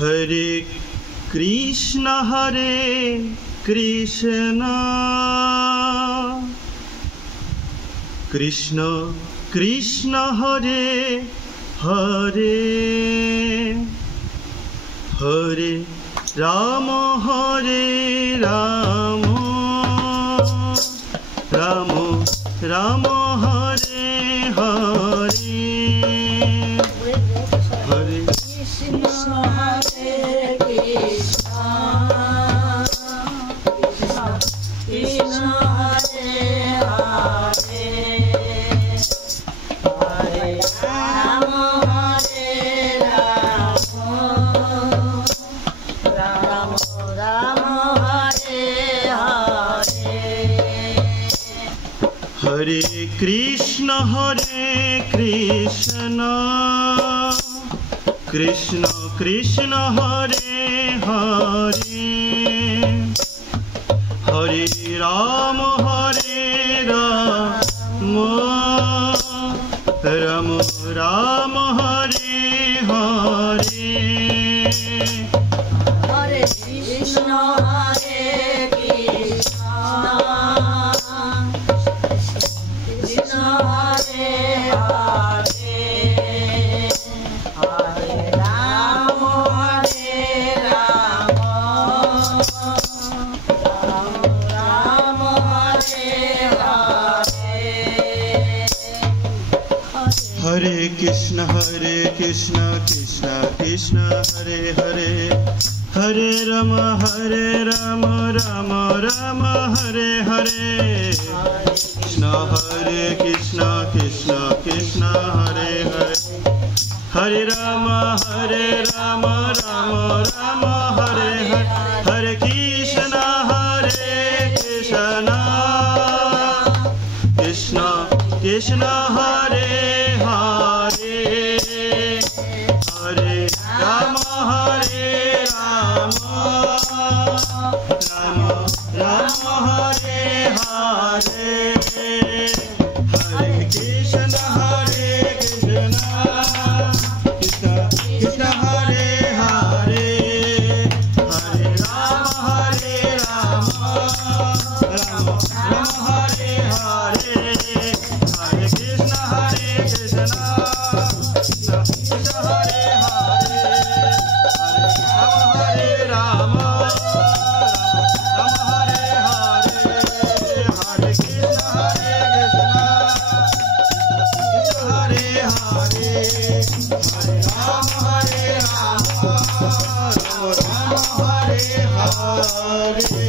Hare Krishna Krishna Krishna Hare Hare Hare Ram Ram Ram Hare Hare Hare Krishna Hare Krishna Krishna Hare Hare Hare Ram Ram Ram Hare Hare Hare Krishna Krishna Krishna Hare Hare Hare Ram Ram Ram Hare Hare Hare Krishna Krishna Hare Hare Hare Ram Ram Hare Hare Hare Krishna Krishna Krishna Hare Hare Hare Ram Ram Ram Hare Hare Krishna Krishna Hare Hare Hare Ram Ram Ram Hare Hare Hare Krishna Krishna Krishna Hare Hare Hare Ram Ram Ram Hare Hare Hare Krishna Krishna Krishna Hare Hare Hare Ram Ram Hare Hare Hare Krishna Krishna Krishna Hare Hare Hare Ram Ram Hare Hare Hare Krishna Hare Hare Hare Ram Ram Hare Hare